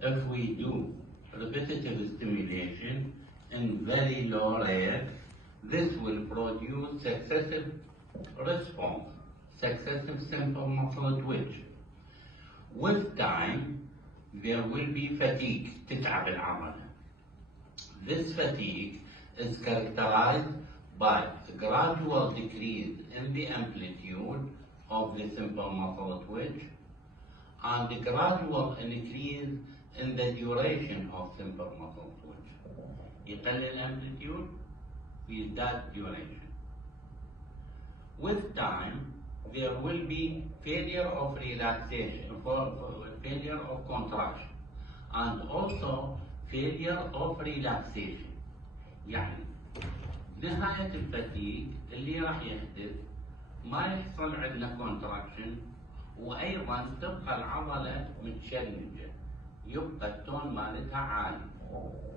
If we do repetitive stimulation in very low rate, this will produce successive response, successive simple muscle twitch. With time, there will be fatigue, تتعب العضلة. This fatigue is characterized by a gradual decrease in the amplitude of the simple muscle twitch and a gradual increase in the duration of simple muscle twitch. يقل الامplitude ويزداد duration. With time, there will be failure of relaxation, failure of contraction, and also failure of relaxation. يعني نهاية الفتيج اللي راح يحدث ما يحصل عندنا contraction وأيضا تبقى العضلة متشنجة، يبقى التون مالتها عالي.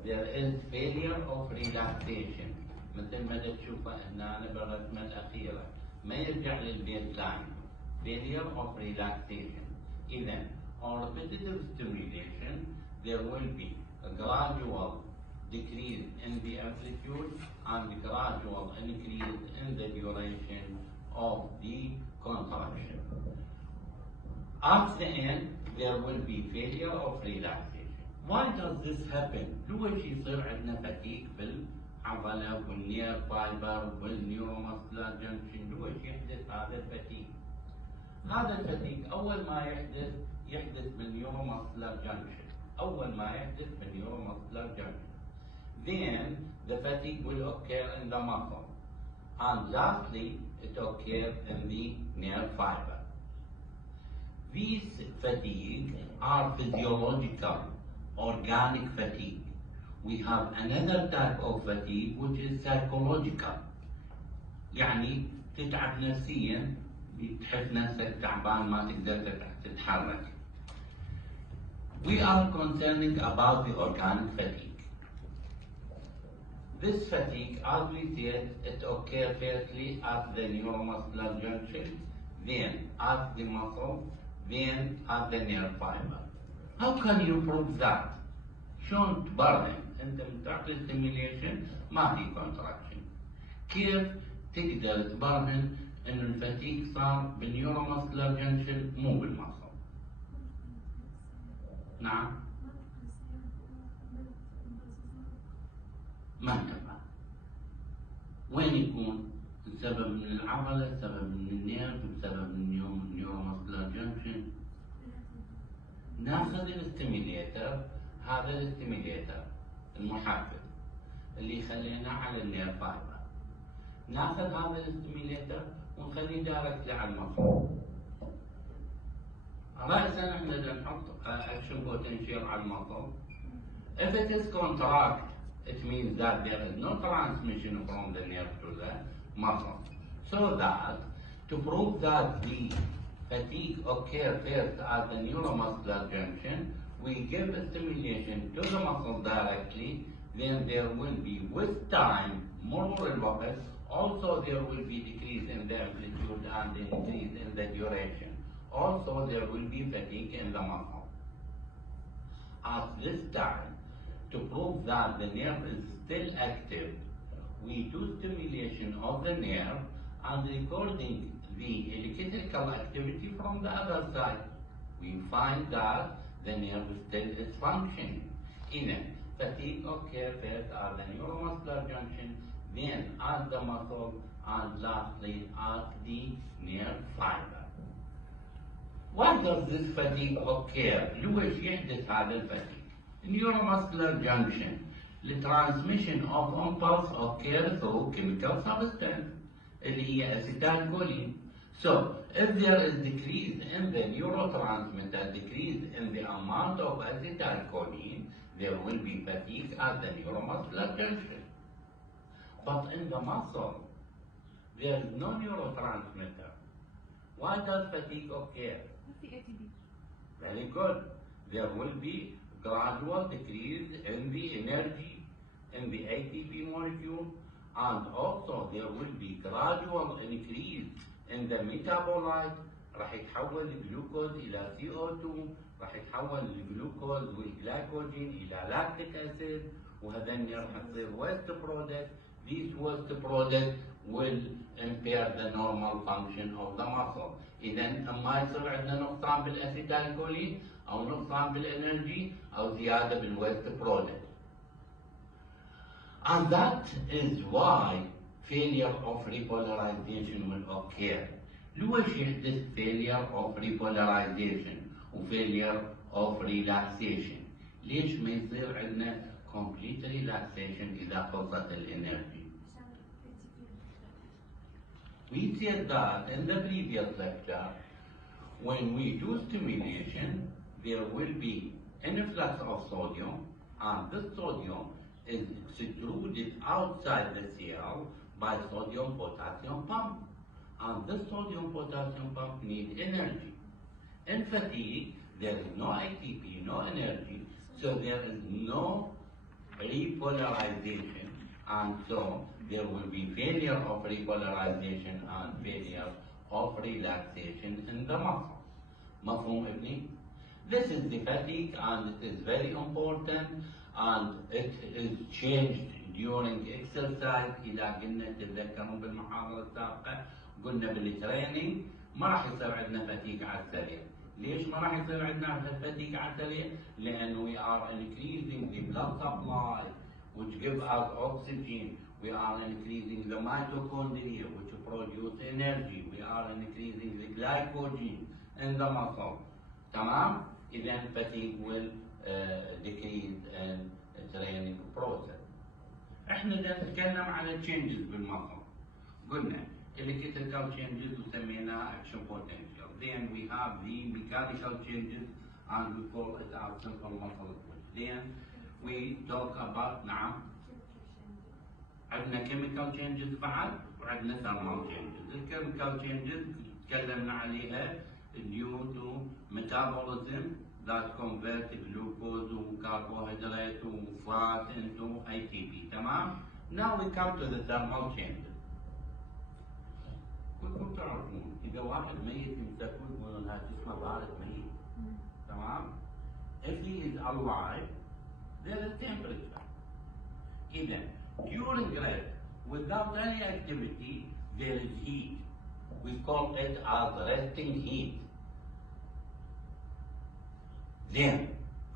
There is failure of relaxation مثل ما تشوفها هنا بالرسمة الأخيرة، ما يرجع للبيز لاين. Failure of relaxation. إذا on repetitive stimulation there will be a gradual decrease in the amplitude and gradual increase in the duration of the contraction. At the end, there will be failure of relaxation. Why does this happen? ليش يصير عندنا fatigue بالعضلة والنير فايبر والنيوروماسكولار جنكشن؟ ليش يحدث هذا الفتيج؟ هذا الفتيج أول ما يحدث بالنيوروماسكولار جنكشن. أول ما يحدث بالنيوروماسكولار جنكشن. Then the fatigue will occur in the muscle. And lastly, it occurs in the nerve fiber. These fatigue are physiological, organic fatigue. We have another type of fatigue which is psychological. يعني تتعب نفسيا، تحس نفسك تعبان ما تقدر تتحرك. We are concerning about the organic fatigue. This fatigue, as we said, it occurs firstly at the neuromuscular junction, then at the muscle, then at the nerve fiber. How can you prove that? شلون تبرهن؟ أنت من تعطي stimulation ما في contraction. كيف تقدر تبرهن إن الفتيج صار بالنيوروماسكولار جنكشن مو بالمصل؟ نعم؟ ما انتبه. وين يكون؟ السبب من العضلة، السبب من النيرف، السبب من النيوروماسكولار جنكشن. ناخذ الاستيميليتر، هذا الاستيميليتر المحفز اللي يخلينا على النيرف فايبر. ناخذ هذا الاستيميليتر ونخليه دايركت على المصل. رأسا احنا بدنا نحط اكشن بوتنشيال على المصل. If it is contract, it means that there is no transmission from the nerve to the muscle. So that to prove that the fatigue occurs first at the neuromuscular junction, we give a stimulation to the muscle directly, then there will be with time مرور الوقت also there will be decrease in the amplitude and increase in the duration. Also there will be fatigue in the muscle. At this time, to prove that the nerve is still active, we do stimulation of the nerve and recording the electrical activity from the other side. We find that the nerve still is functioning. Then fatigue occurs first at the neuromuscular junction, then at the muscle, and lastly at the nerve fiber. Why does this fatigue occur? ليش يحدث هذا الفatigue? Neuromuscular junction. The transmission of impulse occurs through chemical substance اللي هي acetylcholine. So, if there is decrease in the neurotransmitter, decrease in the amount of acetylcholine, there will be fatigue at the neuromuscular junction. But in the muscle, there is no neurotransmitter. Why does fatigue occur? Very good. There will be gradual decrease in the energy in the ATP molecule, and also there will be gradual increase in the metabolite. راح يتحول الجلوكوز إلى CO2 راح يتحول الجلوكوز والجلايكوجين الى لاكتيك اسيد، وهذني راح تصير ويست برودكت. These waste product will impair the normal function of the muscle. اذا اما يصير عندنا نقصان بالاسيتالكولين او نقصان بالانرجي او زياده بالويست برودكت. And that is why failure of repolarization will occur. ليش يحدث failure of repolarization و failure of relaxation؟ ليش ما يصير عندنا complete relaxation إذا خلصت الانرجي؟ We said that in the previous lecture, when we do stimulation, there will be influx of sodium, and this sodium is extruded outside the cell by sodium-potassium pump. And this sodium-potassium pump needs energy. In fatigue, there is no ATP, no energy, so there is no repolarization, and so there will be failure of repolarization and failure of relaxation in the muscle. مفهوم ابني؟ This is the fatigue, and it is very important, and it is changed during exercise. إذا قلنا تتذكرون بالمحاضرة السابقة قلنا بالتريننج ما راح يصير عندنا fatigue على السريع. ليش ما راح يصير عندنا fatigue على السريع؟ لأن we are increasing the blood supply which give us oxygen. We are increasing the mitochondria which produce energy. We are increasing the glycogen in the muscle. تمام؟ إذا fatigue will decrease in training process. احنا نتكلم على changes بالمصل. قلنا electrical changes وسميناها action potential. Then we have the mechanical changes and we call it our simple muscle twitch. Then we talk about نعم عندنا chemical changes بعد وعندنا thermal changes. The chemical changes تكلمنا عليها due to metabolism that convert glucose وcarbohydrate وfat into ATP. تمام؟ Now we come to the thermal changes. كلكم تعرفون إذا واحد ميت يمسكون يقولون هذا جسمه بارد ميت. تمام؟ If he is alive, there is temperature. إذا during rest, without any activity, there is heat. We call it as resting heat. Then,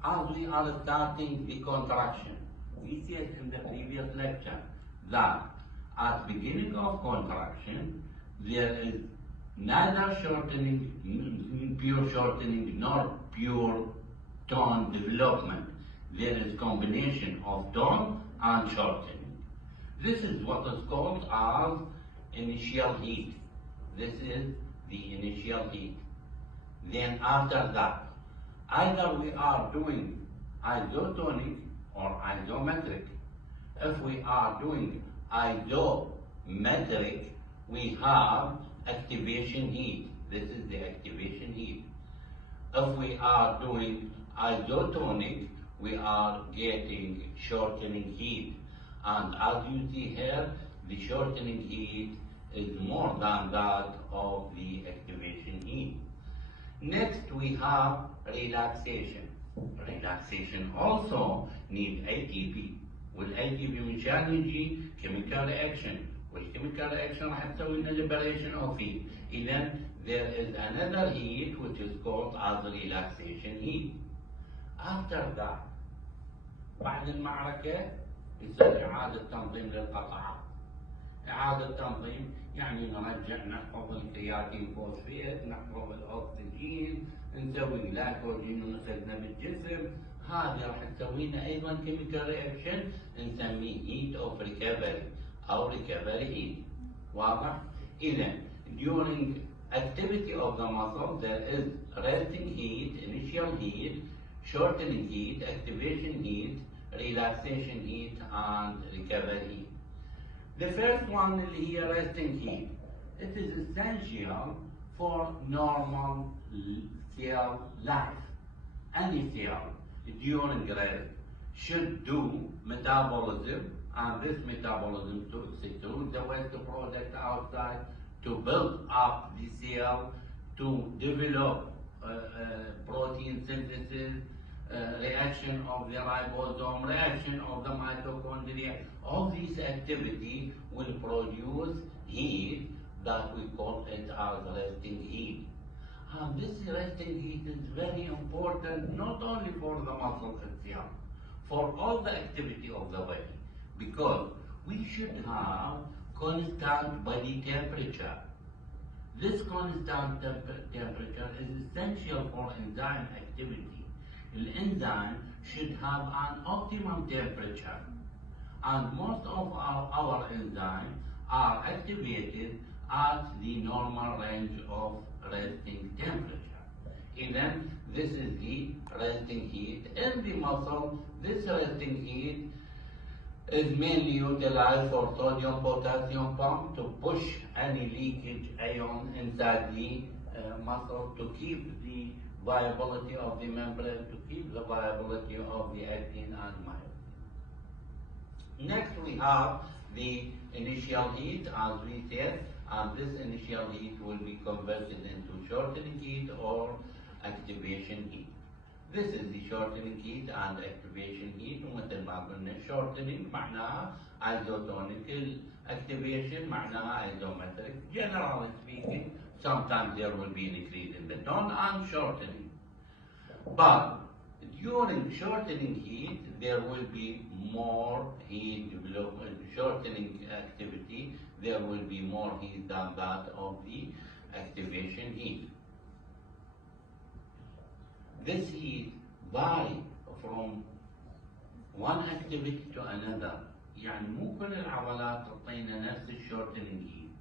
as we are starting the contraction, we said in the previous lecture that at beginning of contraction, there is neither shortening, pure shortening, nor pure tone development. There is combination of tone and shortening. This is what is called as initial heat. This is the initial heat. Then after that, either we are doing isotonic or isometric. If we are doing isometric, we have activation heat. This is the activation heat. If we are doing isotonic, we are getting shortening heat. And as you see here, the shortening heat is more than that of the activation heat. Next, we have relaxation. Relaxation also needs ATP. والATP مشان يجي chemical reaction. والchemical reaction راح تسوي لنا liberation of heat. إذا there is another heat which is called as relaxation heat. After that, بعد المعركة يصير إعادة تنظيم للقطعات. إعادة تنظيم يعني نرجع نحفظ الكرياتين فوسفيت، نحفظ الأكسجين، نسوي جلايكوجين ونخزنه بالجسم. هذه راح تسوي لنا أيضا chemical reaction نسميه heat of recovery أو recovery heat. واضح؟ إذا during activity of the muscle there is resting heat, initial heat, shortening heat, activation heat, relaxation heat, and recovery heat. The first one اللي هي resting heat. It is essential for normal cell life. Any cell during rest should do metabolism, and this metabolism to secrete the waste product outside to build up the cell, to develop protein synthesis, reaction of the ribosome, reaction of the mitochondria. All these activity will produce heat that we call it as resting heat. And this resting heat is very important not only for the muscle itself, for all the activity of the body, because we should have constant body temperature. This constant temperature is essential for enzyme activity. The enzyme should have an optimum temperature, and most of our enzymes are activated at the normal range of resting temperature. Even this is the resting heat in the muscle. This resting heat is mainly utilized for sodium potassium pump to push any leakage ion inside the muscle, to keep the viability of the membrane, to keep the viability of the actin and myosin. Next we have the initial heat, as we said, and this initial heat will be converted into shortening heat or activation heat. This is the shortening heat and activation heat. ومثل ما قلنا shortening معناها isotonic, activation معناها isometric. Generally speaking, sometimes there will be an increase in the tone and shortening. But during shortening heat, there will be more heat development. Shortening activity, there will be more heat than that of the activation heat. This heat varies from one activity to another. يعني مو كل العضلات تعطينا نفس الشورتنينج heat.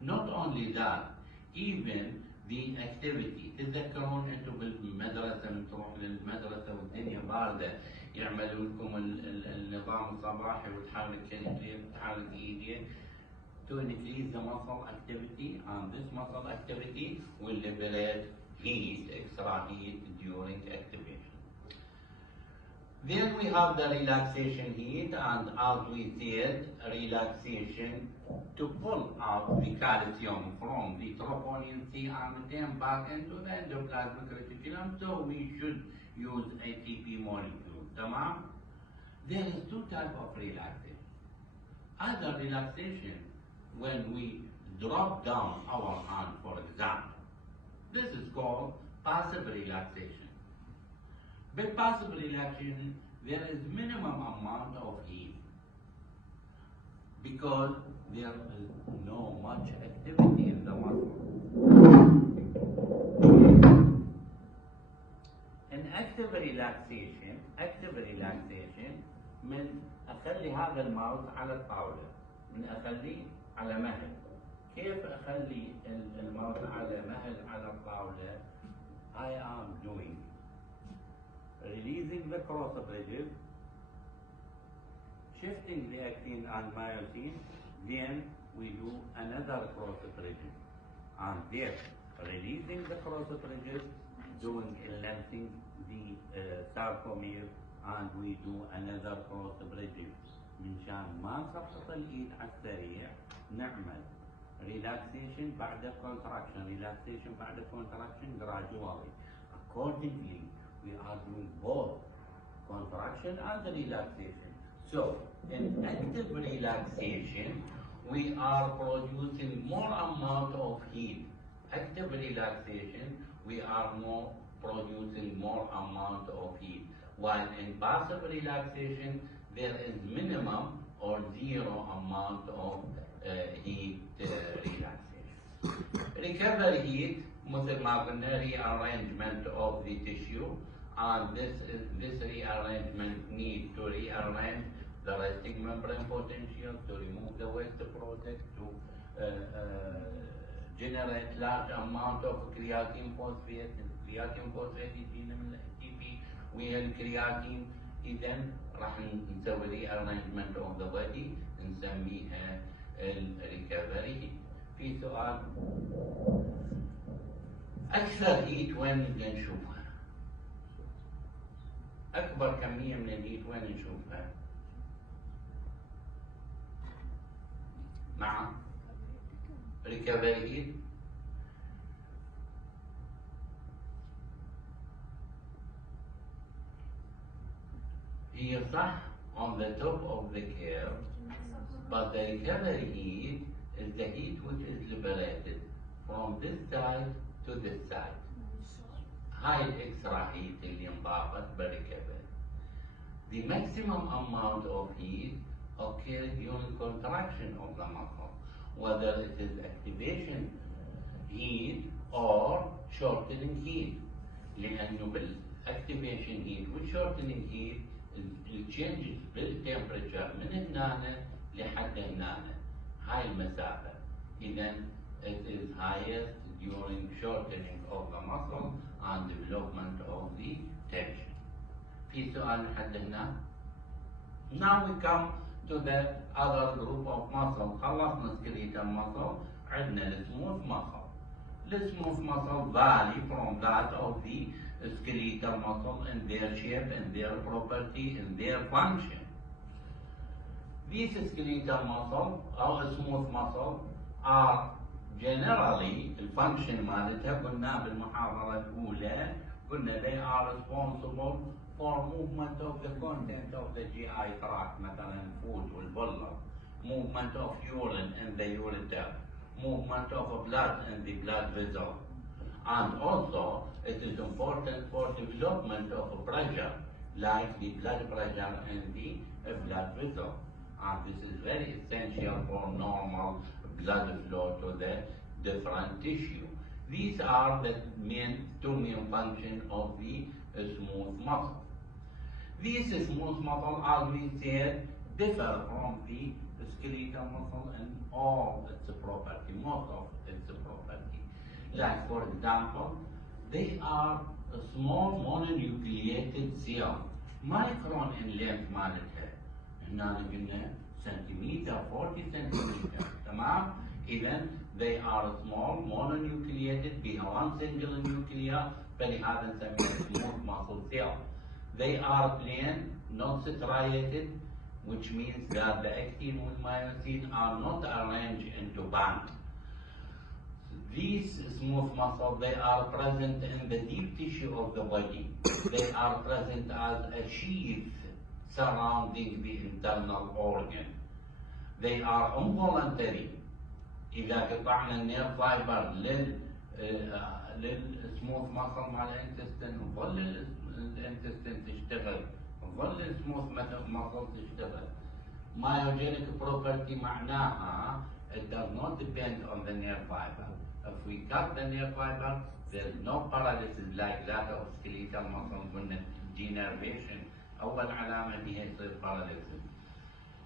Not only that, even the activity. تتذكرون انتم بالمدرسه من تروح للمدرسه والدنيا بارده يعملوا لكم النظام الصباحي وتحرك كتفين وتحرك ايدين to increase the muscle activity, and this muscle activity will liberate heat, extra heat during activation. Then we have the relaxation heat, and as we said, relaxation to pull out the calcium from the troponin C and back into the endoplasmic reticulum, so we should use ATP molecule. Tamam? There is two types of relaxation. Either relaxation when we drop down our hand, for example. This is called passive relaxation. With passive relaxation, there is minimum amount of heat because there is no much activity in the muscle. In active relaxation من أخلي هذا الماوس على الطاولة، من أخليه على مهل. كيف أخلي الماوس على مهل على الطاولة؟ I am doing releasing the cross bridges, shifting the actin and myosin, then we do another cross bridge, and then releasing the cross bridges, doing lengthening the sarcomere, and we do another cross bridge. منشان ما نسقط الايد على السريع نعمل relaxation بعد contraction, relaxation بعد contraction gradually. Accordingly, we are doing both contraction and relaxation. So, in active relaxation, we are producing more amount of heat. Active relaxation, we are producing more amount of heat. While in passive relaxation, there is minimum or zero amount of heat relaxation. Recovery heat, مثل ما قلنا, rearrangement of the tissue, and this rearrangement need to rearrange the resting membrane potential, to remove the waste product, to generate large amount of creatine phosphate. Creatine phosphate يجينا من ATP وهي الكرياتين. إذا راح نسوي rearrangement of the body نسميها الريكفري. في سؤال، أكثر هيت وين نقدر نشوفها؟ أكبر كمية من الهيت وين نشوفها؟ نعم، ريكفري هيت. هي صح on the top of the curve, but the recovery heat is the heat which is liberated from this side to this side. هاي الإكسترا heat اللي انضافت بالريكفري. The maximum amount of heat occurs during contraction of the muscle, whether it is activation heat or shortening heat. لأنه بالactivation heat والshortening heat changes بالtemperature من هنا لحد هنا هاي المسافة. إذا it is highest during shortening of the muscle and development of the tension. في سؤال لحد هنا؟ Now we come to the other group of muscle. خلصنا skeletal muscle، عندنا السموث muscle. The smooth muscle vary from that of the skeletal muscle in their shape, in their property, in their function. These skeletal muscle or smooth muscle are generally الفانكشن مالتها قلنا بالمحاضرة الأولى قلنا they are responsible for movement of the content of the GI tract مثلا food والبلغم, movement of urine in the ureter, movement of blood in the blood vessel, and also it is important for development of pressure like the blood pressure in the blood vessel, and this is very essential for normal blood flow to the different tissue. These are the two main functions of the smooth muscle. These smooth muscle, as we said, differ from the skeletal muscle in all its property, most of its property. Like for example, they are a small mononucleated cell, micron in length مالتها. هنا قلنا centimeter, 40 centimeter, تمام؟ إذا they are small mononucleated بها one single nucleus فلهذا نسميها smooth muscle cell. They are plain, not striated, which means that the actin and myosin are not arranged into bands. These smooth muscles, they are present in the deep tissue of the body. They are present as a sheath surrounding the internal organ. They are involuntary. إذا قطعنا النير فايبر للسموث muscle مع الانتستين وظل الانتستين تشتغل ظل السموث muscle تشتغل. Myogenic property معناها it does not depend on the nerve fiber. If we cut the nerve fiber, there is no paralysis like that of skeletal muscle قلنا denervation. أول علامة بها يصير paralysis.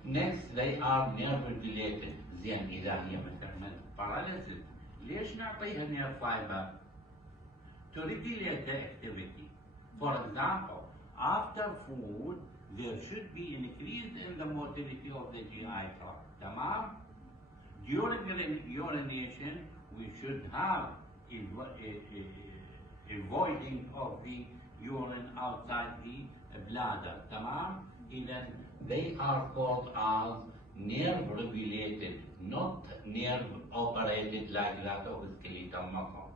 Next, they are nerve regulated. زين إذا هي مثلا paralysis ليش نعطيها nerve fiber؟ To regulate the activity. For example, after food, there should be an increase in the motility of the GI tract. تمام؟ During urination, we should have avoiding of the urine outside the bladder. تمام؟ إذا they are called as nerve regulated, not nerve operated like that of skeletal muscle.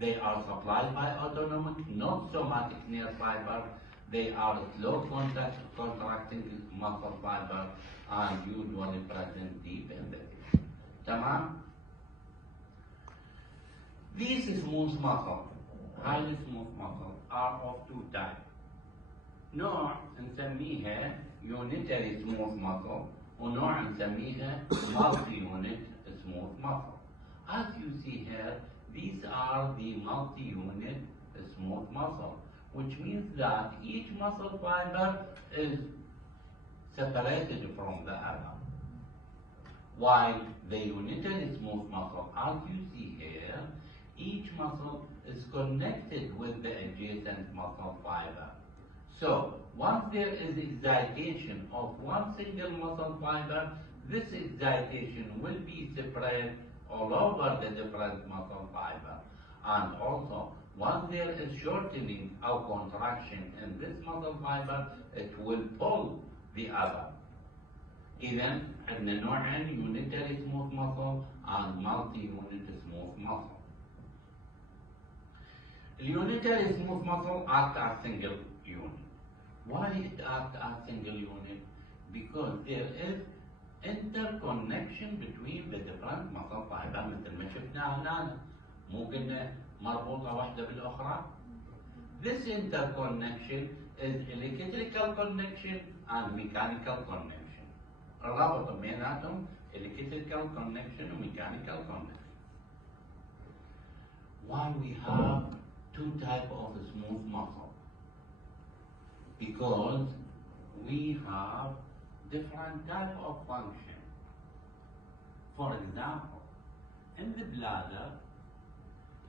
They are supplied by autonomic, not somatic nerve fiber. They are slow contracting muscle fiber and usually present deep in the tissue. تمام؟ These smooth muscles, highly smooth muscles, are of two types. نوع نسميها unitary smooth muscle ونوع نسميها multi-unit smooth muscle. As you see here, these are the multi-unit smooth muscle, which means that each muscle fiber is separated from the other. While the unitary smooth muscle, as you see here, each muscle is connected with the adjacent muscle fiber. So, once there is excitation of one single muscle fiber, this excitation will be spread all over the different muscle fiber. And also, once there is shortening or contraction in this muscle fiber, it will pull the other. إذن عندنا نوعين unitary smooth muscle and multi-unit smooth muscle. The unitary smooth muscle acts as single unit. Why it acts as single unit? Because there is interconnection between the different muscle fibers مثل ما شفنا هنا. مو قلنا مربوطة واحدة بالأخرى. This interconnection is electrical connection and mechanical connection. الرابط بيناتهم electrical connection و mechanical connection. Why we have two types of smooth muscle? Because we have different type of function. For example, in the bladder,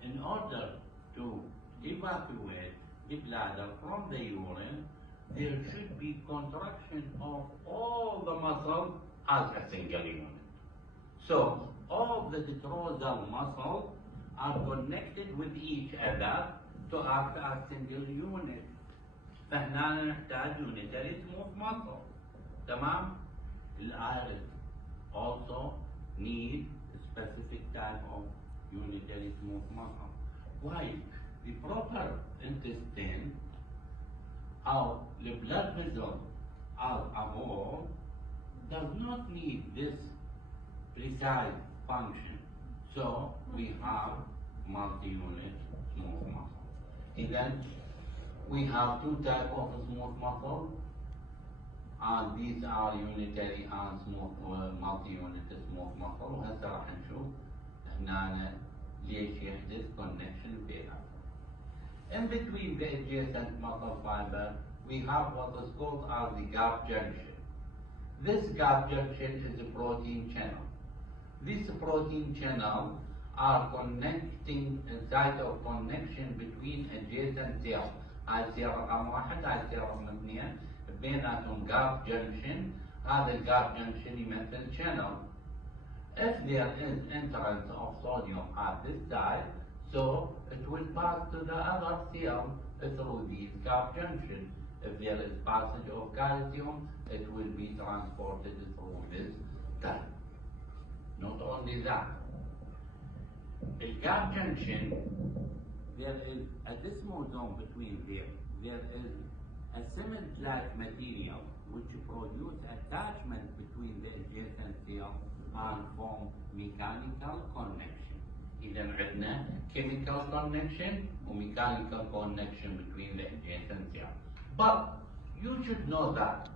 in order to evacuate the bladder from the urine, there should be contraction of all the muscles as a single unit. So all the detrosal muscles are connected with each other to act as single unit. فهنا نحتاج unitary smooth muscle. تمام؟ الإيرس also need a specific type of unitary smooth muscle. Why? The proper intestine or the blood vessel as a whole does not need this precise function. So we have multi-unit smooth muscle. Then we have two types of smooth muscle, and these are unitary and smooth multi-unit smooth muscle. وهسه راح نشوف هنا ليش يحدث connection بينهم. In between the adjacent muscle fiber, we have what is called as the gap junction. This gap junction is a protein channel. These protein channels are connecting a site of connection between adjacent cells. هاي السيرة رقم 1 هاي السيرة رقم 2 بيناتهم gap junction. هذا الجاب junction يمثل channel. If there is entrance of sodium at this side, so it will pass to the other cell through these gap junction. If there is passage of calcium, it will be transported through this type. Not only that, the gap junction, there is a dismal zone between them. There is a cement-like material which produce attachment between the adjacent cells and form mechanical connection. إذا عندنا chemical connection و mechanical connection between the adjacent cells. But you should know that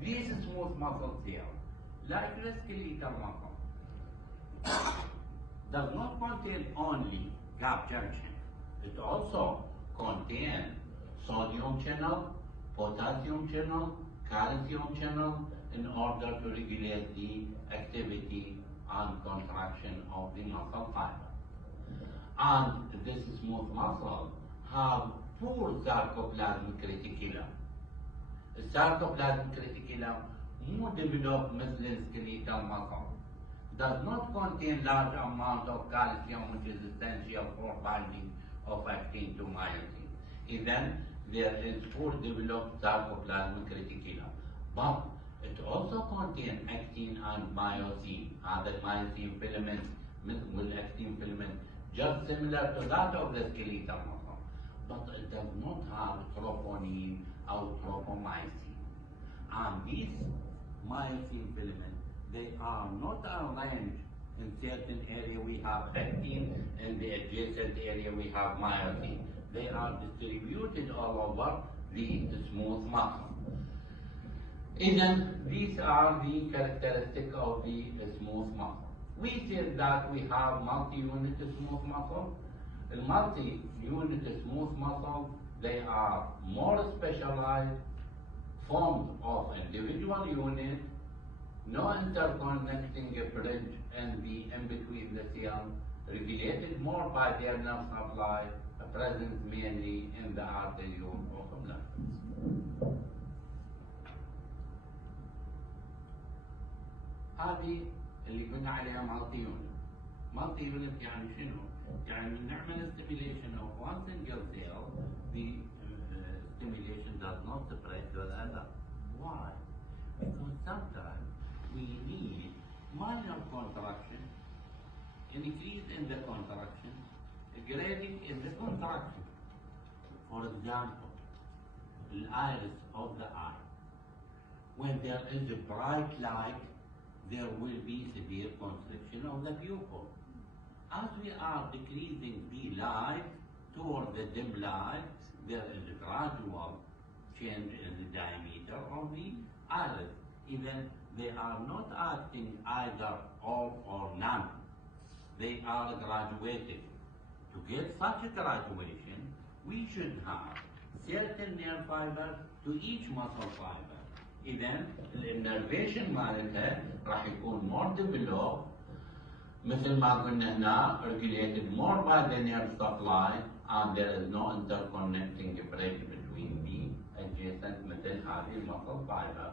these smooth muscle cells, like the skeletal muscle, does not contain only gap junction. It also contains sodium channel, potassium channel, calcium channel in order to regulate the activity and contraction of the muscle fiber. And this smooth muscle have poor sarcoplasmic reticulum. The sarcoplasmic reticulum more developed مثل skeletal muscle. Does not contain large amount of calcium, which is essential for binding of actin to myosin. Then there is poor developed sarcoplasmic reticulum. But it also contains actin and myosin. The myosin filament with actin filament just similar to that of the skeletal muscle. But it does not have troponin or tropomyosin. And these myosin filaments, they are not arranged in certain area we have actin, in the adjacent area we have myosin. They are distributed all over the smooth muscle. These are the characteristics of the smooth muscle. We said that we have multi-unit smooth muscle. The multi-unit smooth muscle, they are more specialized, formed of individual units, no interconnecting bridge in between the cells, regulated more by their nerve supply, present mainly in the arteriole of the blood vessels. هذه اللي قلنا عليها مالتي يونت. مالتي يونت يعني شنو؟ يعني من نعمل stimulation of one single cell, the stimulation does not spread to the other. Why? Because sometimes we need minor contraction, increase in the contraction, grading in the contraction. For example, the iris of the eye. When there is a bright light, there will be severe constriction of the pupil. As we are decreasing the light toward the dim light, there is a gradual change in the diameter of the iris. Even they are not acting either all or none. They are graduated. To get such a graduation, we should have certain nerve fibers to each muscle fiber. إذن الانرفيشن مالتها راح يكون more developed مثل ما قلنا هنا regulated more by the nerve supply and there is no interconnecting bridge between the adjacent مثل هذه المسل fiber.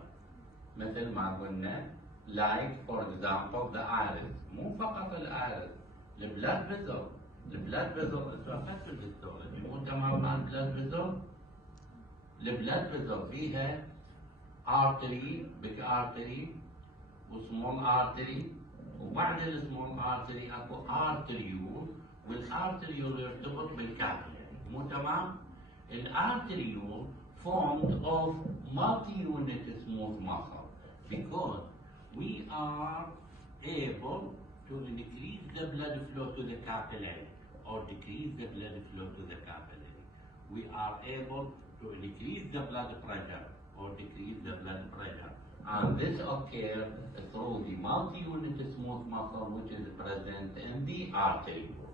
مثل ما قلنا like for example the iris. مو فقط الايرس، البلاد فيزل. البلاد فيزل اتوقفت في الهيستولوجي مو تمام مع البلاد فيزل. البلاد فيزل فيها artery big artery وسمول artery وبعد السمول artery اكو arteriole والارتريول يرتبط بالكابيلاري مو تمام؟ الارتريول formed of multi-unit smooth muscle because we are able to increase the blood flow to the capillary or decrease the blood flow to the capillary. We are able to increase the blood pressure or decrease the blood pressure. And this occurs through the multi-unit smooth muscle which is present in the arteriole.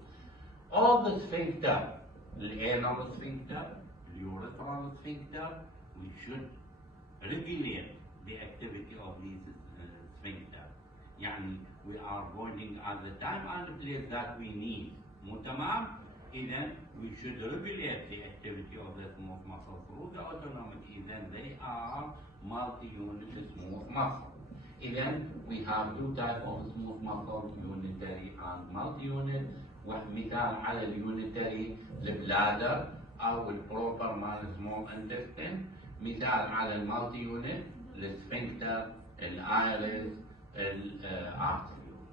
All the sphincter, the anal sphincter, the urethral sphincter, we should regulate the activity of these sphincter. يعني we are pointing at the time and place that we need. مو تمام؟ إذن we should regulate the activity of the smooth muscle through the autonomic. إذن they are multi-unit smooth muscle. إذن we have two types of smooth muscle, unitary and multi-unit. ومثال على اليونيتري البلادر أو البروبر مال small intestine. مثال على المالتي يونت السفنكتر، الايرس، الارتريول.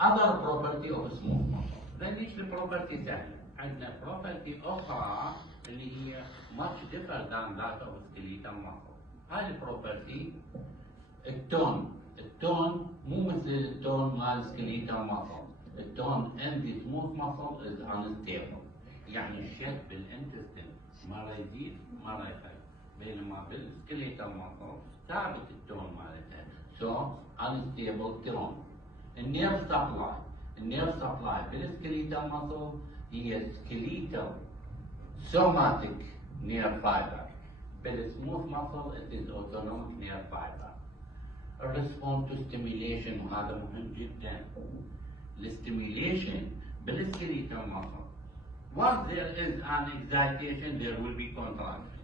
Other property of smooth muscle. ليش البروبرتي سهلة؟ عندنا بروبرتي أخرى اللي هي much different than that of skeletal muscle. هاي البروبرتي التون مو مثل التون مال skeletal muscle. التون in the smooth muscle is unstable. يعني الشد بالانتستين مرة يزيد مرة يقل، بينما بالسكليتال muscle ثابت التون مالتها. So unstable tone. النيرف سبلاي بالسكليتال muscle هي skeletal somatic nerve fiber. بالسموث muscle it is autonomic nerve fiber. Respond to stimulation وهذا مهم جدا. الستيميوليشن بالسكليتال muscle. Once there is an excitation, there will be contraction.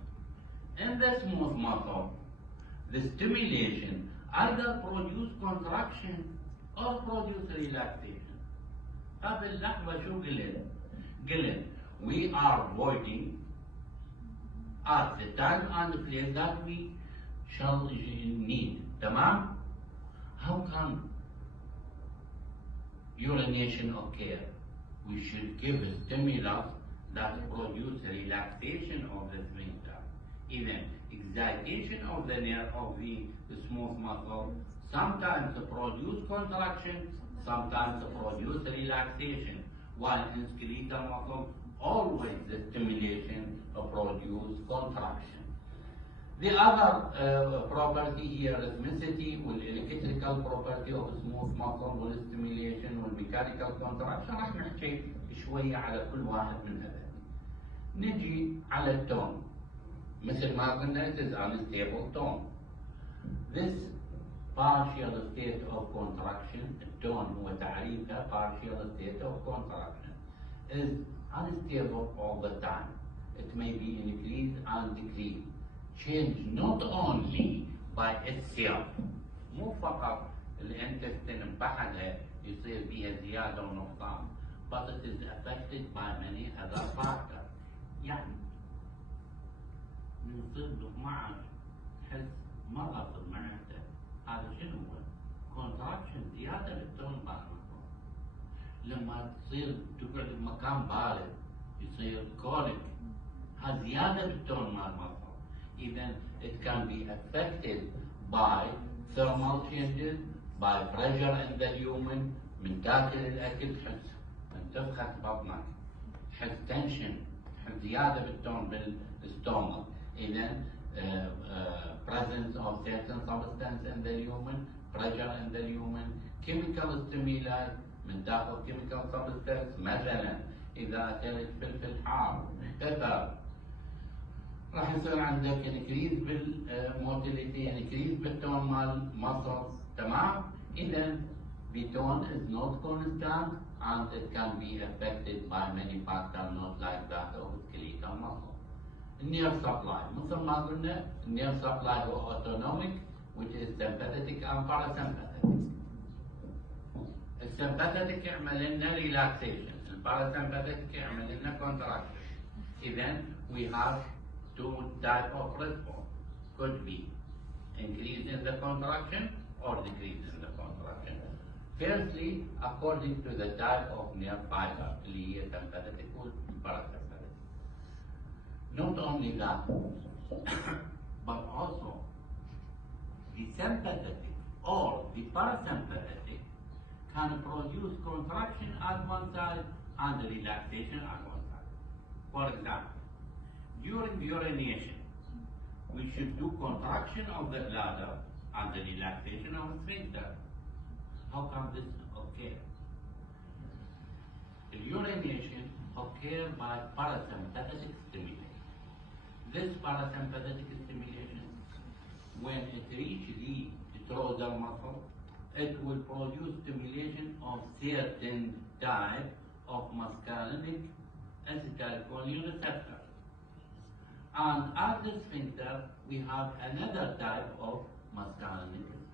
In the smooth muscle, the stimulation either produce contraction or produce relaxation. هذا اللحظة شو قلت؟ We are avoiding at the time and the place that we shall need. تمام؟ How can urination occur? We should give a stimulus that produce relaxation of the sphincter. Even excitation of the nerve of the smooth muscle sometimes produce contraction, sometimes produce relaxation, while in skeletal muscle always the stimulation produce contraction. The other property here rhythmicity والelectrical property of smooth muscle والstimulation والmechanical contraction. راح نحكي شوية على كل واحد من هذول. نجي على التون. مثل ما قلنا it is unstable tone. This partial state of contraction, التون هو تعريفها partial state of contraction, is unstable all the time. It may be increased and decreased. Change not only by itself. مو فقط الانتستين بحدها يصير فيها زيادة ونقصان. But it is affected by many other factors. يعني نصير معك تحس مرض بمعدتك. هذا شنو هو؟ contraction زيادة للتون بالمصر. لما تصير تقعد بمكان بارد يصير كوليك. هذا زيادة بالتون مال المصر. Even it can be affected by thermal changes, by pressure in the lumen. من تاكل الاكل تحس انتفخت بطنك، تحس تنشن، تحس زياده بالتون بالستومك. اذا presence of certain substance in the lumen, pressure in the lumen, chemical stimuli. من تاخذ chemical substance مثلا اذا اكلت فلفل حار pepper راح يصير عندك increase بالموتيليتي، increase بالتون مال muscles. تمام؟ اذا the tone is not constant and it can be affected by many factors not like that of skeletal muscle. النير سبلاي مثل ما قلنا النير سبلاي هو autonomic which is sympathetic and parasympathetic. السمباثيتك يعمل لنا relaxation، الباراسمباثيتك يعمل لنا contraction. إذا we have two types of response. Could be increase in the contraction or decrease in the contraction. Firstly, according to the type of nerve fiber اللي هي sympathetic or parasympathetic. Not only that, but also the sympathetic or the parasympathetic can produce contraction at one side and relaxation at one side. For example, during urination, we should do contraction of the bladder and the relaxation of the sphincter. How can this occur? The urination occurs by parasympathetic stimulation. This parasympathetic stimulation, when it reaches the trousal muscle, it will produce stimulation of certain type of muscarinic acetylcholine receptor. And at the sphincter, we have another type of muscarinic receptor.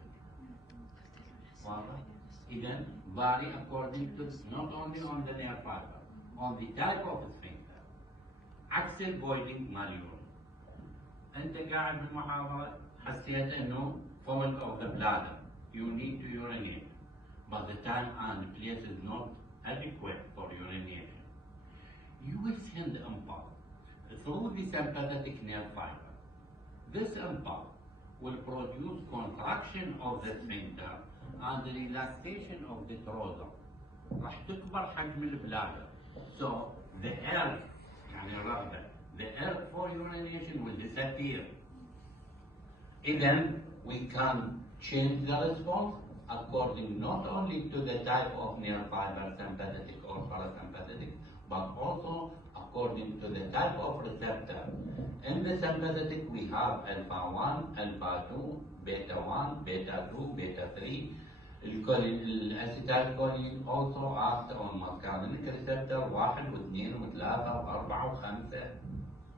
Then vary according to not only on the nerve fiber, on the type of sphincter. Axial voiding malleable. أنت قاعد بالمحاضرة حسيت إنه full of the bladder. You need to urinate, but the time and place is not adequate for urination. You will send impulse through the sympathetic nerve fiber. This impulse will produce contraction of the sphincter and the relaxation of the trousal. راح تكبر حجم البلادر. So the urge يعني الرغبة, the urge for urination will disappear. Then we can change the response according not only to the type of nerve fiber, sympathetic or parasympathetic, but also according to the type of receptor. In the sympathetic we have alpha 1, alpha 2, beta 1, beta 2, beta 3. الاسيتايلكولين also acts on muscarinic receptor 1 و2 و3 و4 و5.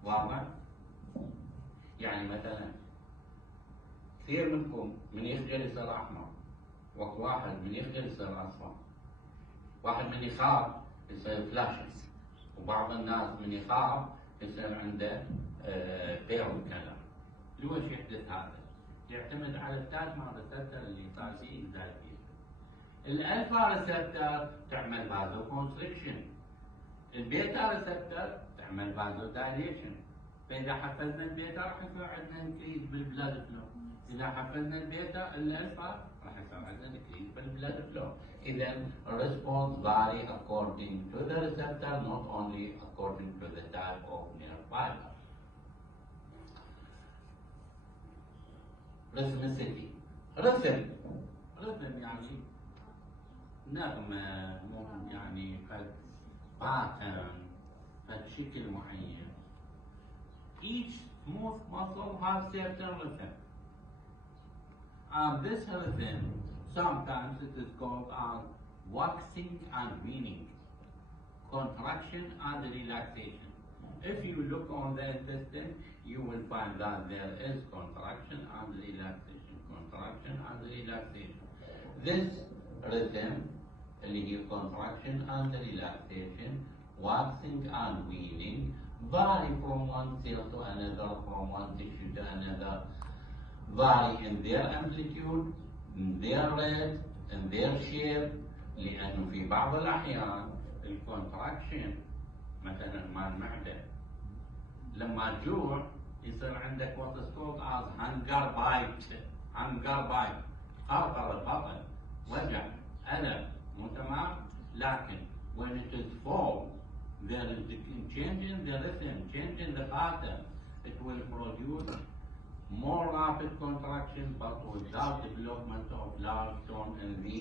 واضح؟ يعني مثلا كثير منكم من يخجل يصير احمر، واحد من يخجل يصير اصفر، واحد من يخاف يصير فلاشز، وبعض الناس من يخاف يصير عنده بيرو كلر. ليش يحدث هذا؟ يعتمد على التاج مع الريسبتر اللي صار فيه انزايتي. الالفا ريسبتر تعمل فازو كونستريكشن، البيتا ريسبتر تعمل فازو دايليشن. فاذا حفزنا البيتا راح يصير عندنا انكريز بالبلاد فلو، اذا حفزنا البيتا الالفا راح يصير عندنا انكريز بالبلاد فلو. اذا response vary according to the receptor, not only according to the type of nerve fiber. rhythmicity. rhythm يعني نغمة، يعني فد pattern، فد شكل معين. Each smooth muscle has certain rhythm. And this rhythm, sometimes it is called as waxing and weaning, contraction and relaxation. If you look on the intestine, you will find that there is contraction and relaxation, contraction and relaxation. This rhythm, contraction and relaxation, waxing and weaning, vary from one cell to another, from one tissue to another, vary in their amplitude, in their rate, in their shape. لأنه في بعض الأحيان الكونتراكشن مثلا مع المعدة لما تجوع يصير عندك what is called as hunger bite. قرقرة البطن، وجع، ألم، مو تمام؟ لكن when it is full, there is the change in the rhythm, change in the pattern. It will produce more rapid contraction, but without development of large tone in the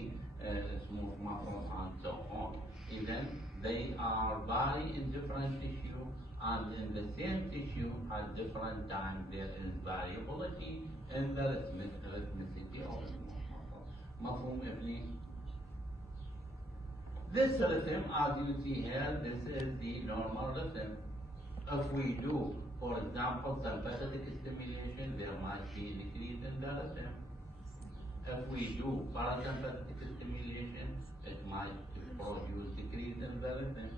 smooth muscle and so on. Even they are vary in different tissue, and in the same tissue at different times there is variability in the rhythmicity of the smooth muscle. مفهوم ابني؟ This rhythm, as you see here, this is the normal rhythm. If we do, for example, sympathetic stimulation, there might be decrease in the rhythm. If we do parasympathetic stimulation, it might produce decrease in the rhythm.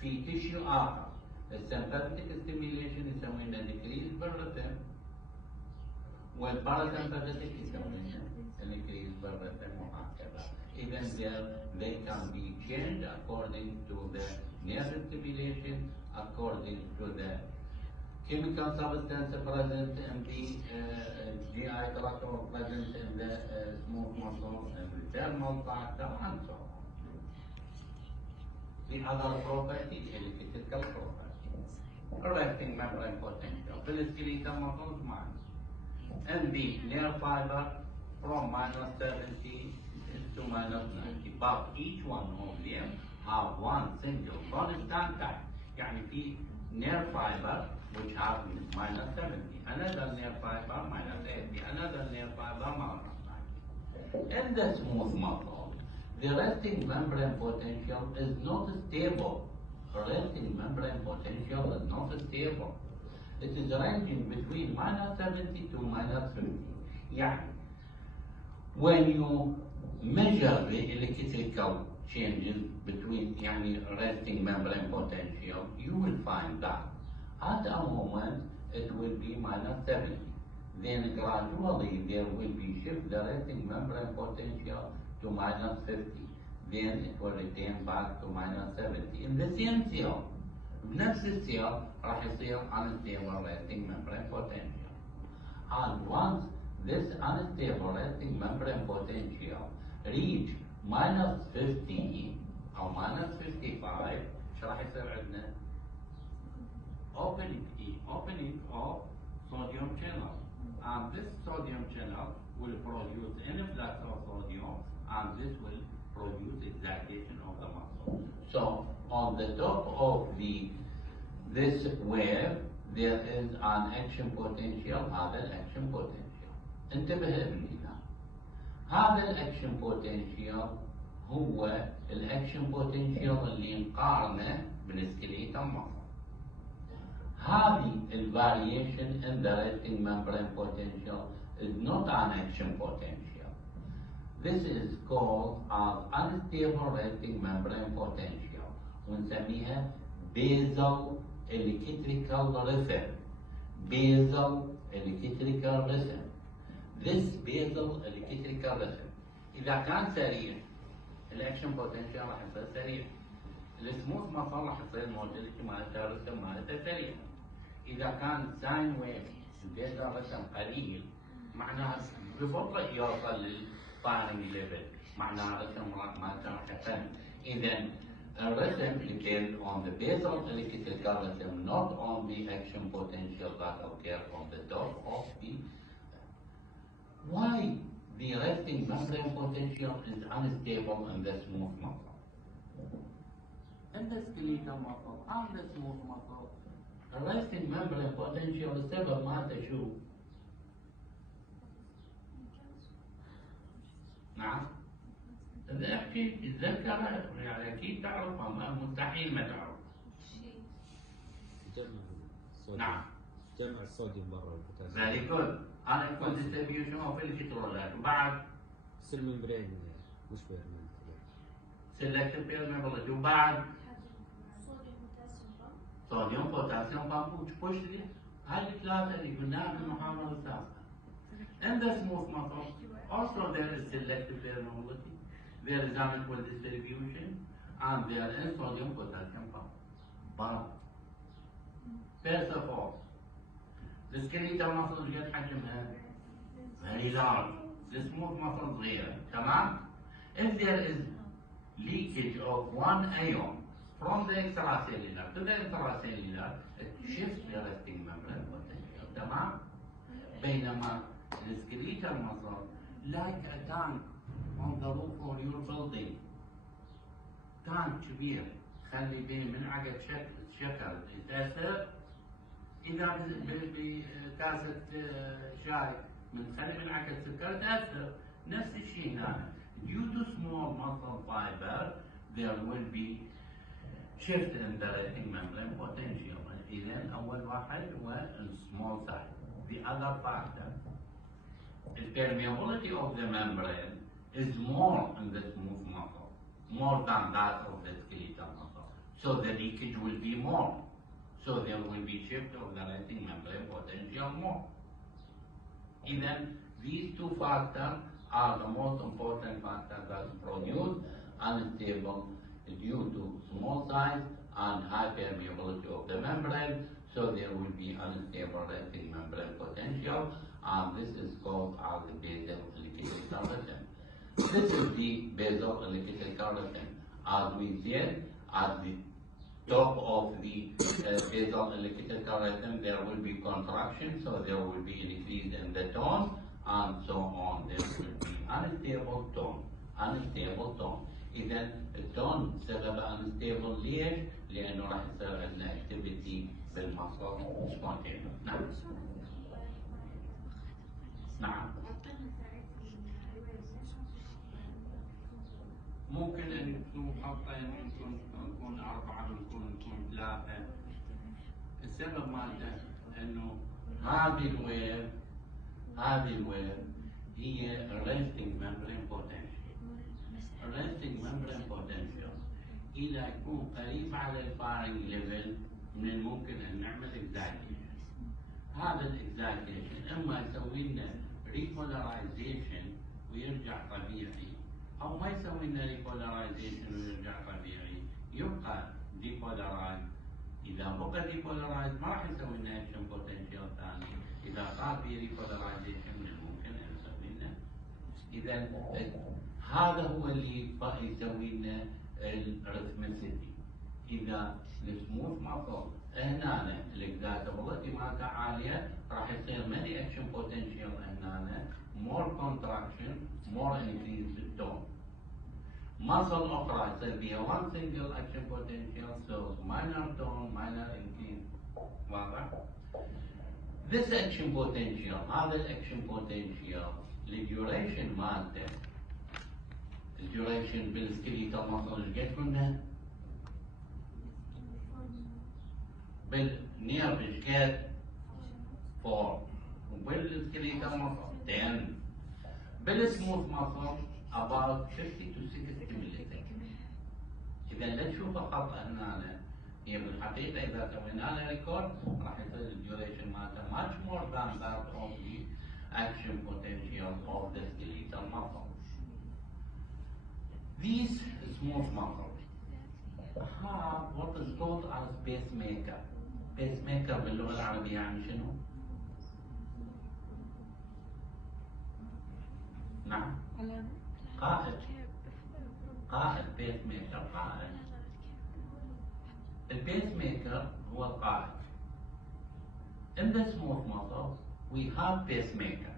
في tissue آخر, الsympathetic stimulation يسوينا decrease بالrhythm, والparasympathetic يسوينا increase بالrhythm وهكذا. Even there, they can be changed according to the nerve stimulation, according to the chemical substance present in the GI tract or present in the smooth muscle and the thermal factor and so on. The other property, electrical property, resting membrane potential, skeletal muscles mind, and the nerve fiber from -70 to -90, but each one of them have one single constant type. يعني في nerve fiber which have -70, another nerve fiber -80, another nerve fiber -90. In the smooth muscle, the resting membrane potential is not stable. Resting membrane potential is not stable. It is ranging between -70 to -50. يعني when you measure the electrical changes between resting membrane potential, you will find that at a moment it will be -70. Then gradually there will be shift the resting membrane potential to -50. Then it will return back to -70. In the same cell, بنفس السيل راح يصير unstable resting membrane potential. And once this unstable resting membrane potential reach -50 أو -55, شو راح يصير عندنا؟ opening of sodium channel, and this sodium channel will produce influx of sodium, and this will produce excitation of the muscle. So on the top of this wave there is an action potential. هذا الاكشن potential. انتبه ابني هنا. هذا الاكشن potential هو الاكشن potential اللي نقارنه بالسكليتال muscle. هذه variation in the resting membrane potential is not an action potential. This is called as unstable resting membrane potential, ونسميها basal electrical rhythm. Basal electrical rhythm. This basal electrical rhythm إذا كان سريع الاكشن potential راح يصير سريع. السموث muscle راح يصير موتيليتي مالته رسم مالته سريع. إذا كان ساين ويف البيتا رسم قليل معناها ببطء يوصل للفايرنج ليفل، معناها رسم مالته راح يقل. إذا الرسم depends on the basal electrical rhythm, not on the action potential that occurs on the top of the. Why the resting membrane potential is unstable in the smooth muscle? In the skeletal muscle and the smooth muscle, the resting membrane potential السبب مالته شو؟ نعم؟ إذا احكي تتذكر يعني أكيد تعرفها، مستحيل ما تعرف. جمع الصوديوم. نعم. جمع الصوديوم برا البوتاسيوم. Very good. أنا يكون distribution of الكترونات وبعد سيل ممبرين مش بيرمنت. selective permeability وبعد صوديوم بوتاسيوم بامب push لي. هاي الثلاثة اللي قلناها في المحاضرة السابقة. In the smooth muscle, also there is selective permeability, there is unequal distribution, and there is sodium potassium pump. But first of all, السكليتال ماسل قد حجمها very large. السموث ماسل صغيرة. تمام؟ If there is leakage of one ion from the extracellular to the intracellular, it shifts the resting membrane potential. تمام؟ بينما السكليتال ماسل like a tank on the roof of your building. تانك كبير خلي بين منعقد شكل يتأثر إذا بكاسة شاي من خلي منعقد سكر تأثر. نفس الشيء هنا. Due to small muscle fiber, there will be shift in the resting membrane potential. إذا أول واحد هو small size. The other factor, the permeability of the membrane is more in the smooth muscle, more than that of the skeletal muscle. So the leakage will be more. So there will be shift of the resting membrane potential more. Even these two factors are the most important factors that produce unstable due to small size and high permeability of the membrane. So there will be unstable resting membrane potential, and this is called as the basal electrical rhythm. This is the basal electrical rhythm. As we said, at the top of the basal electrical rhythm, there will be contraction, so there will be increase in the tone, and so on. There will be unstable tone. Unstable tone. إذا التون سبب unstable ليش؟ لأنه راح يصير عندنا activity بالمصدر spontaneous. نعم. نعم. ممكن أن تكون حاطين نكون أربعة نكون ثلاثة. السبب مالته إنه هذه الويف هي resting membrane potential. resting membrane potential إذا يكون قريب على الفايرنج ليفل من الممكن أن نعمل excitation. هذا الاكزايتيشن إما يسوي لنا repolarization ويرجع طبيعي، أو ما يسوي لنا repolarization ويرجع طبيعي، يبقى depolarized. إذا بقى depolarized ما راح يسوي لنا action potential ثاني. إذا صار في repolarization من الممكن أن يسوي لنا. إذا هذا هو اللي يسوي لنا الريثمسيتي. إذا السموث ماسل هنا الاكزايتابيلتي مالته عالية راح يصير ماني اكشن بوتنشال هنا، more contraction, more increase بالتون. ماسل أخرى يصير بها one single action potential, so minor tone, minor increase. واضح؟ This action potential, هذا الاكشن potential الديوريشن مالته، الديوريشن بالسكليتال ماسل ايش قد قلنا؟ بالنيرف ايش قد؟ 4 وبالسكليتال ماسل 10. بالسموث ماسل about 50 to 60 مليسكند. إذا لا تشوف الخطأ هنا، هي بالحقيقة إذا سوينا لها ريكورد راح يصير الديوريشن مالته much more than that of the action potential of the skeletal muscle. These smooth muscles have what is called as pacemaker. Pacemaker باللغة العربية يعني شنو؟ نعم. قائد. قائد pacemaker قائد. البيسميكر هو القائد. In the smooth muscles we have pacemaker.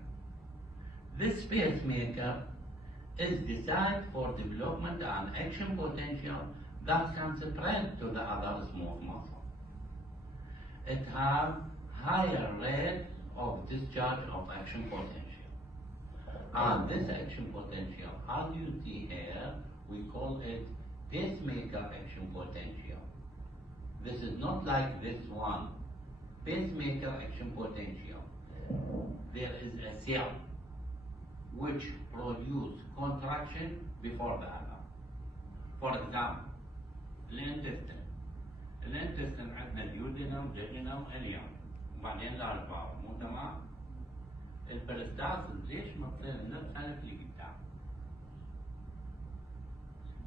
This pacemaker is designed for development and action potential that can spread to the other smooth muscles. It has higher rate of discharge of action potential. And this action potential, as you see here, we call it pacemaker action potential. This is not like this one. Pacemaker action potential. There is a cell which produce contraction before the other. For example, الانتستين. الانتستين عندنا ديودينم، جيجينم، اليوم، وبعدين الاربعة، مو تمام؟ البرستاسل ليش ما تصير نفس خلف اللي قدام؟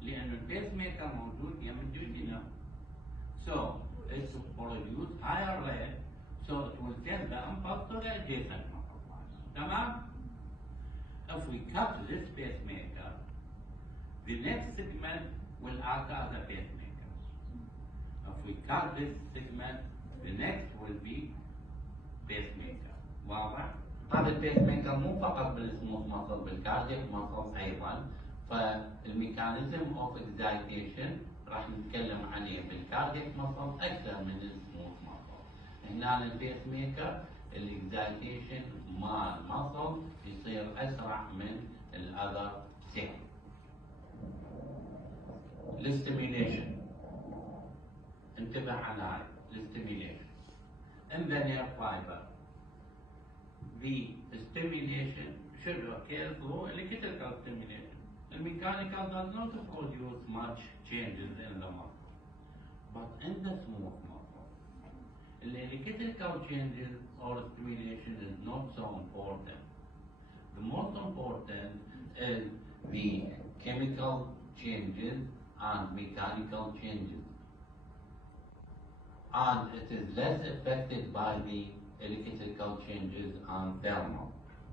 لأنه البيس ميكر موجود يم الديودينم. So it's produce higher rate, So it will send the impulse to the adjacent muscle fiber. Tamam? If we cut this pacemaker, the next segment will act as a pacemaker. If we cut this segment, the next will be pacemaker. واضح؟ هذا البيسميكر مو فقط بالسموث ماسل، بالكاردياك ماسل ايضا. فالميكانيزم اوف اكزايتيشن راح نتكلم عليه بالكاردياك ماسل اكثر من السموث ماسل. هنا البيسميكر الاكزايتيشن مال ماسل يصير اسرع من الاذر سيل. الاستيميليشن، انتبه على هاي الاستيميليشن. In the nerve fiber, the stimulation should occur through electrical stimulation. The mechanical does not produce much changes in the muscle. But in the smooth muscle, the electrical changes or stimulation is not so important. The most important is the chemical changes and mechanical changes. And it is less affected by the electrical changes and thermal.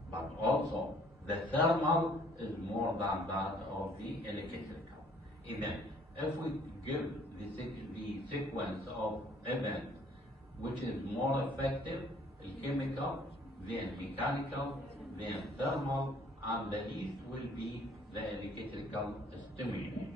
But also, the thermal is more than that of the electrical. Even if we give the sequence of events which is more effective, the chemical, then mechanical, then thermal, and the least will be the electrical stimulation.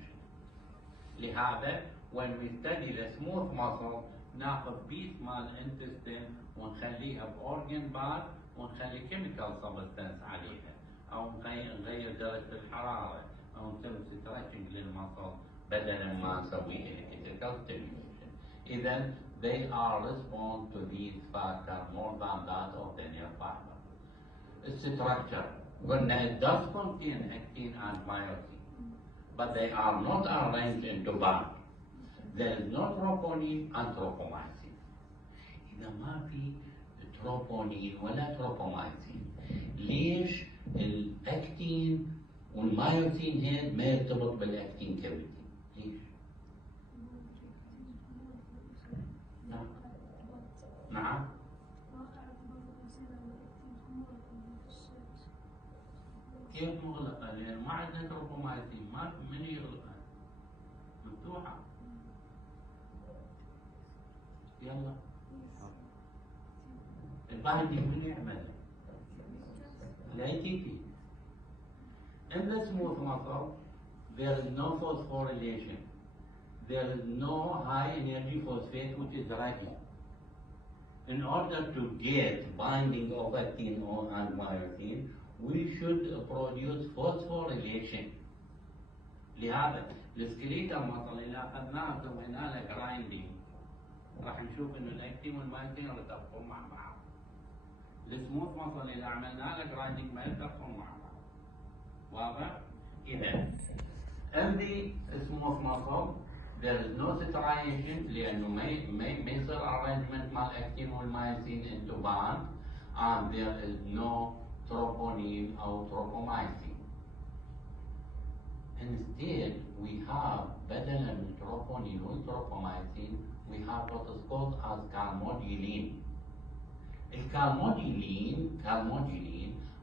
لهذا when we study the smooth muscle ناخذ بيس مال intestine ونخليها بأورجن بار ونخلي chemical substance عليها، أو نغير درجة الحرارة، أو نسوي stretching للمصل بدلا ما نسوي electrical stimulation. إذا they are respond to these factors more than that of the nerve fiber. Structure قلنا it does contain actin and myosin, but they are not arranged into bars. There is no troponin and tropomyosin. إذا ما في تروبونين ولا تروبومايسين، ليش الأكتين والمايوسين هيد ما يرتبط بالأكتين كافيتي؟ ليش؟ نعم. نعم. كيف مغلقة؟ لأن ما عندنا تروبومايسين، ما من يغلقها؟ مفتوحة. يلا البايندينج من يعمل؟ ال-ATP. In the smooth muscle, there is no phosphorylation. There is no high energy phosphate which is ready. In order to get binding of actin and myosin, we should produce phosphorylation. لهذا السكليتال muscle إذا أخذناه وسوينا له grinding راح نشوف انه الاكتين والمايوسين يرتبطون مع بعض. السموث ماسل اذا عملنا له جرايندنج ما يرتبطون مع بعض. واضح؟ اذا in the smooth muscle there is no striation لانه ما يصير arrangement مع الاكتين والمايوسين into bond, and there is no troponin or tropomyosin. Instead we have بدلا من troponin والtropomyosin we have what is called as calmodulin. Calmodulin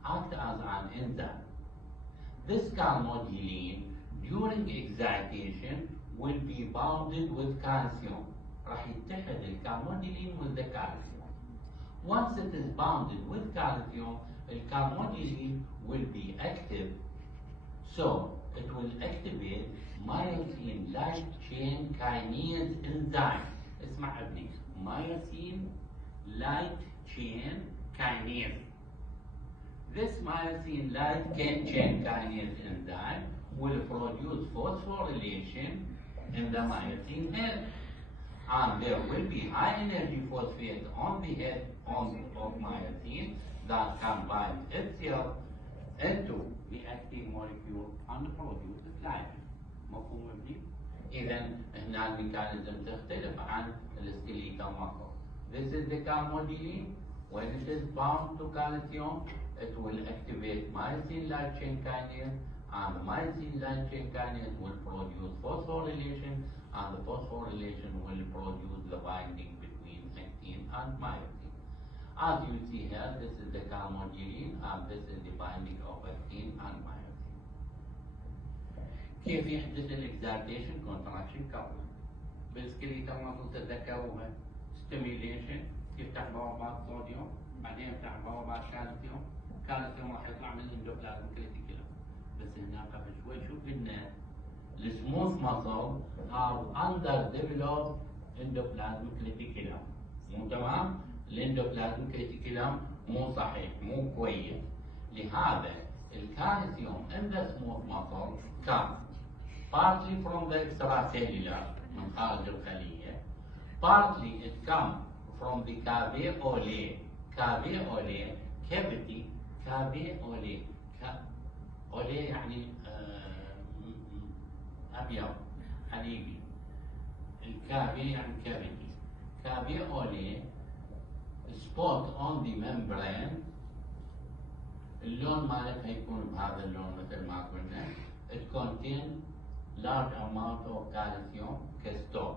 acts as an enzyme. This calmodulin during excitation will be bounded with calcium. راح يتحد الكالمودولين with the calcium. Once it is bounded with calcium, the calmodulin will be active, so it will activate myosin light chain kinase enzyme. اسمع ابني myosin light chain kinase. This myosin light chain kinase enzyme will produce phosphorylation in the myosin head, and there will be high energy phosphate on the head of myosin that can bind itself into the active molecule and produce glycogen. مفهوم ابني؟ إذا هنا الميكانيزم تختلف عن السكليتال muscle. This is the calmodulin. When it is bound to calcium, it will activate myosin light chain kinase, and the myosin light chain kinase will produce phosphorylation, and the phosphorylation will produce the binding between actin and myosin. As you see here, this is the calmodulin and this is the binding of actin and myosin. كيف يحدث الاكزالتيشن كونتراكشن كابل؟ بالسكريتال ماسل تتذكروها ستيميوليشن، يفتح بوابات صوديوم، بعدين يفتح بوابات كالسيوم، كالسيوم راح يطلع من الاندوبلازم كريتيكولم. بس هنا قبل شوي شو قلنا؟ السموث ماسل have underdeveloped endoplasmic reticulum. مو تمام؟ الاندوبلازم كريتيكولم مو صحيح، مو كويس. لهذا الكالسيوم in the smooth muscle comes partly from the extracellular من خارج الخلية، partly it comes from the caveolae cavity caveolae اوليه يعني ابيض حليبي، الكافي يعني cavity caveolae spot on the membrane. اللون مالتها يكون بهذا اللون مثل ما قلنا. It contains large amount of calcium كستور.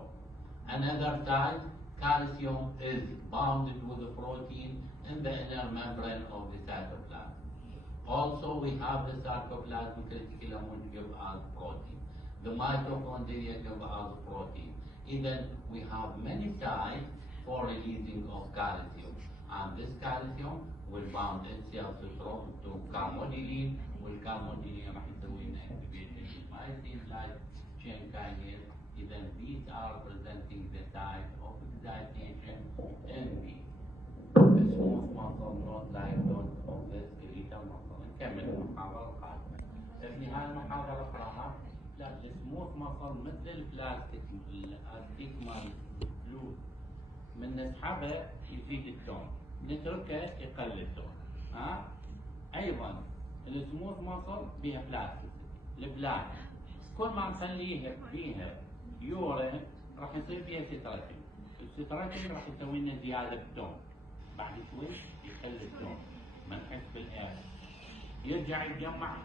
Another side, calcium is bounded with a protein in the inner membrane of the cytoplasm. Also, we have the sarcoplasmic reticulum which give us protein. The mitochondria give us protein. Even we have many sites for releasing of calcium, and this calcium will bound itself to calmodulin, والكالمودulin راح يسوي لنا activation myosin light chain kinase. Even these are presenting the site of excitation in the smooth muscle, not like those of the skeletal muscle. نكمل المحاضرة القادمة. في هاي المحاضرة اقراها. لا السموث ماسل مثل البلاستيك الاستيك مال الفلوس، من نسحبه يزيد التون، نتركه يقل التون. ايضا السموث ماسل بها بلاستيك، البلاك كل ما نخليها بيها يورين راح يصير بيها ستراتين، الستراتين راح يسوي لنا زياده بالتون، بعد شوي يقل التون، ما نحس بالاير، يرجع يتجمع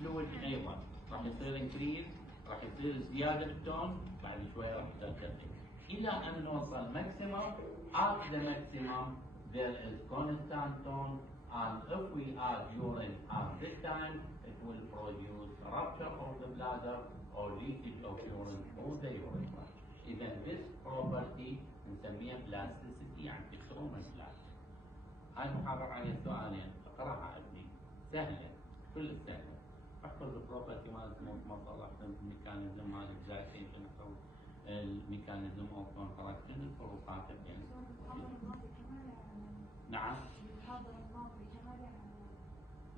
فلويد ايضا راح يصير انكريز، راح يصير زياده بالتون، بعد شوي راح ترتفع الى ان نوصل ماكسيمم. At the maximum there is constant tone, and if we add urine at this time it will produce rupture of the bladder or leakage of urine through the urethra. إذا this property نسميها plasticity، يعني تكسرون من plastic. هاي المحاضرة عليها سؤالين، اقراها ابني سهلة كل سهلة. احفظ البروبرتي مال السموث ماسل، احفظ الميكانيزم مال الاكزايتيشن، احفظ الميكانيزم اوف كونتراكشن، الفروقات بين. نعم.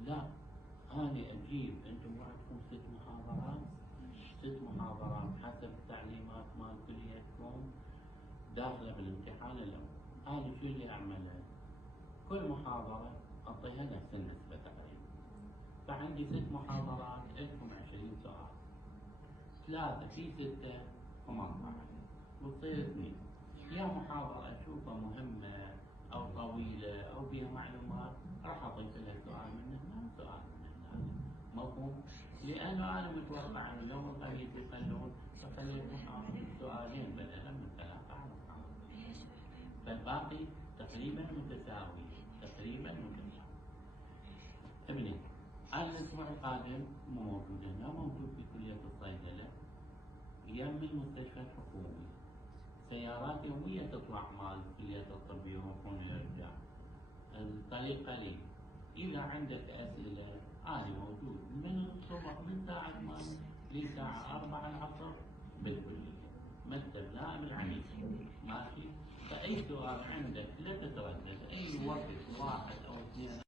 لا أنا أجيب أنتم وعدكم 6 محاضرات، 6 محاضرات حسب التعليمات مال كليتكم داخلة بالامتحان الأول. أنا شو اللي أعمله؟ كل محاضرة أعطيها نفس النسبة تقريبا. فعندي 6 محاضرات لكم 20 سؤال. 3 في 6 18 وتصير 2. يا محاضرة أشوفها مهمة أو طويلة أو فيها معلومات راح أضيف لها سؤال من هنا وسؤال من هنا. مفهوم؟ لأنه أنا متوقع أنه لو القريب يخلون فخليكم سؤالين بدلا من 3 على المحاضرة. فالباقي تقريبا متساوي، تقريبا متساوي. ابني أنا الأسبوع القادم مو موجود هنا، موجود في كلية الصيدلة، يم المستشفى الحكومي. سيارات يومية تطلع مال كلية الطب يروحون ويرجع. الطريق قريب. إذا عندك أسئلة أنا موجود من الصبح من ساعة 8 لساعة 4 العصر بالكلية. مكتب نائب العميد ماشي؟ فأي سؤال عندك لا تتردد، أي وقت 1 أو 2